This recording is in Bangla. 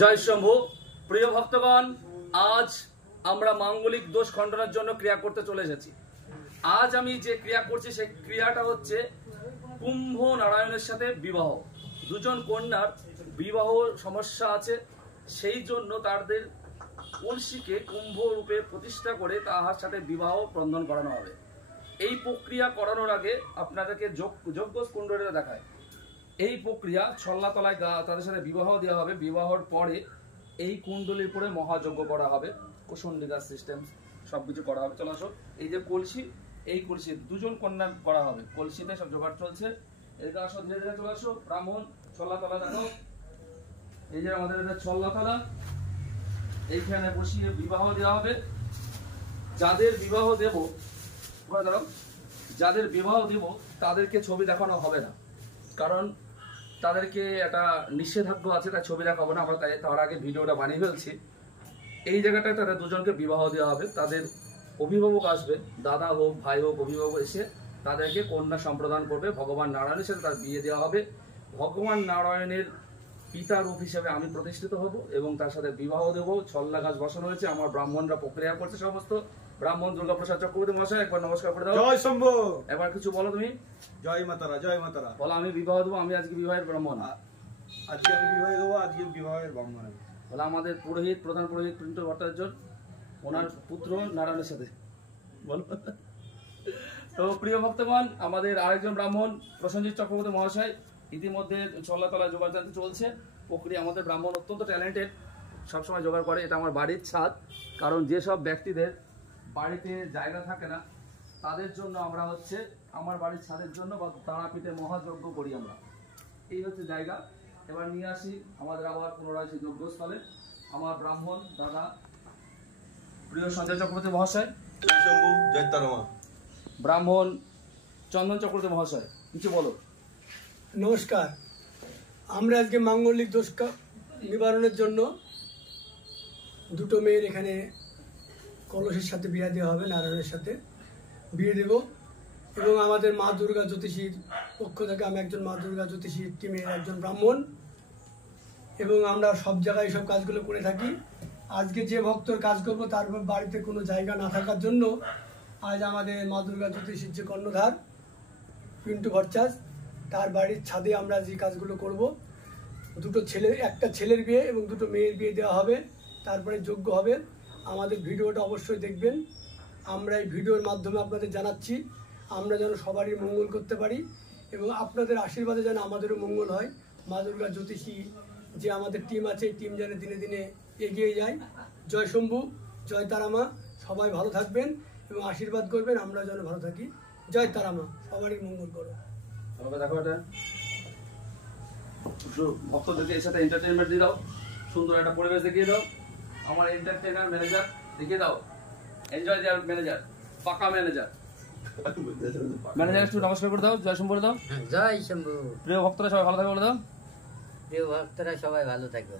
জয় শম্ভু। প্রিয় ভক্তগণ, আজ আমরা মাঙ্গলিক দোষ খণ্ডনের জন্য ক্রিয়া করতে চলে এসেছি। আজ আমি যে ক্রিয়া করছি সেই ক্রিয়াটা হচ্ছে কুম্ভ নারায়ণের সাথে বিবাহ। দুজন কন্যার বিবাহ সমস্যা আছে, সেই জন্য তাদের কলসিকে কুম্ভ রূপে প্রতিষ্ঠা করে তাহার সাথে বিবাহ বন্ধন করানো হবে। এই প্রক্রিয়া করানোর আগে আপনাদেরকে যজ্ঞ কুণ্ডলীটা দেখায়। এই প্রক্রিয়া ছল্লাতলায় তাদের সাথে বিবাহ দেওয়া হবে। বিবাহর পরে এই কুণ্ডলীর পরে মহাযজ্ঞ করা হবে, কুসুন্ডিকা সিস্টেম সবকিছু করা হবে। চলো আসো, এই যে কলসি, এই কলসি দুজন কন্যা করা হবে, কলসিতে সব জোগাড় চলছে। এদিকে আসো, ধীরে ধীরে চলে আসো। ব্রাহ্মণ ছল্লাতলা দেখো, এই যে আমাদের ছল্লাতলা, এইখানে বসিয়ে বিবাহ দেওয়া হবে। যাদের বিবাহ দেব, যাদের বিবাহ দেব তাদেরকে ছবি দেখানো হবে না, কারণ তাদেরকে একটা নিষেধাজ্ঞা আছে, তাই ছবি দেখাবো না আমরা। তাই তার আগে ভিডিওটা বানিয়ে ফেলছি। এই জায়গাটায় তাদের দুজনকে বিবাহ দেওয়া হবে। তাদের অভিভাবক আসবে, দাদা হোক ভাই হোক, অভিভাবক এসে তাদেরকে কন্যা সম্প্রদান করবে। ভগবান নারায়ণের সাথে তার বিয়ে দেওয়া হবে। ভগবান নারায়ণের পিতা রূপ হিসেবে আমি প্রতিষ্ঠিত হব এবং তার সাথে বিবাহ দেবো। ছল্লা গাছ বসানো হয়েছে, আমার ব্রাহ্মণরা প্রক্রিয়া করছে সমস্ত। ব্রাহ্মণ দুর্গাপ্রসাদ চক্রবর্তী মহাশয়, একবার নমস্কার করে দাও। জয় শম্ভু। একবার কিছু বলো তুমি। জয় মাতারা, জয় মাতারা। বলো, আমি বিবাহ দেবো, আমি আজকে বিবাহের ব্রাহ্মণ। আজকে আমি বিবাহ দেবো, আজকে বিবাহের ব্রাহ্মণ। বলে আমাদের পুরোহিত, প্রধান পুরোহিত পিন্টু ভট্টাচার্য, ওনার পুত্র নারায়ণের সাথে। বলো। তো প্রিয় ভক্তগণ, আমাদের আরেকজন ব্রাহ্মণ প্রসেনজিৎ চক্রবর্তী মহাশয় ইতিমধ্যে ছল্লাতলা জোগাড় জানতে চলছে প্রক্রিয়া। আমাদের ব্রাহ্মণ অত্যন্ত ট্যালেন্টেড, সবসময় জোগাড় করে। এটা আমার বাড়ির ছাদ, কারণ যেসব ব্যক্তিদের বাড়িতে জায়গা থাকে না তাদের জন্য আমরা হচ্ছে আমার বাড়ির ছাদের জন্য বা তারাপীঠে মহাযজ্ঞ করি আমরা। এই হচ্ছে জায়গা। এবার নিয়ে আসি আমাদের আবার পুনরায় সেই যজ্ঞস্থলে আমার ব্রাহ্মণ দাদা প্রিয় সঞ্জয় চক্রবর্তী মহাশয়, জয় শম্ভু, জয় তারমা। ব্রাহ্মণ চন্দন চক্রবর্তী মহাশয়, কিছু বলো। নমস্কার। আমরা আজকে মাঙ্গলিক দোষ নিবারণের জন্য দুটো মেয়ের এখানে কলসের সাথে বিয়ে দেওয়া হবে, নারায়ণের সাথে বিয়ে দেব। এবং আমাদের মা দুর্গা জ্যোতিষীর পক্ষ থেকে আমি একজন মা দুর্গা জ্যোতিষীর টিমের একজন ব্রাহ্মণ, এবং আমরা সব জায়গায় সব কাজগুলো করে থাকি। আজকে যে ভক্তর কাজ করবো তার বাড়িতে কোনো জায়গা না থাকার জন্য আজ আমাদের মা দুর্গা জ্যোতিষীর যে কর্ণধার পিন্টু ভট্টাচার্য, তার বাড়ির ছাদে আমরা যে কাজগুলো করব। দুটো ছেলে, একটা ছেলের বিয়ে এবং দুটো মেয়ের বিয়ে দেওয়া হবে, তারপরে যজ্ঞ হবে। আমাদের ভিডিওটা অবশ্যই দেখবেন। আমরা এই ভিডিওর মাধ্যমে আপনাদের জানাচ্ছি আমরা যেন সবারই মঙ্গল করতে পারি এবং আপনাদের আশীর্বাদে যেন আমাদেরও মঙ্গল হয়। মা দুর্গা জ্যোতিষী যে আমাদের টিম আছে, এই টিম যেন দিনে দিনে এগিয়ে যায়। জয় শম্ভু, জয় তারামা। সবাই ভালো থাকবেন এবং আশীর্বাদ করবেন, আমরা যেন ভালো থাকি। জয় তারামা, সবারই মঙ্গল করো। দেখো, এটা ভক্তদেরকে এর সাথে এন্টারটেইনমেন্ট দিয়ে দাও, সুন্দর একটা পরিবেশ দেখিয়ে দাও। আমার এন্টারটেইনার ম্যানেজার দেখিয়ে দাও, এনজয় দেওয়ার ম্যানেজার, পাকা ম্যানেজার। ম্যানেজার একটু নমস্কার করে দাও, জয় শম্ভু বলে দাও। জয় শম্ভু। প্রিয় ভক্তরা সবাই ভালো থাকবে বলে দাও। প্রিয় ভক্তরা সবাই ভালো থাকবে।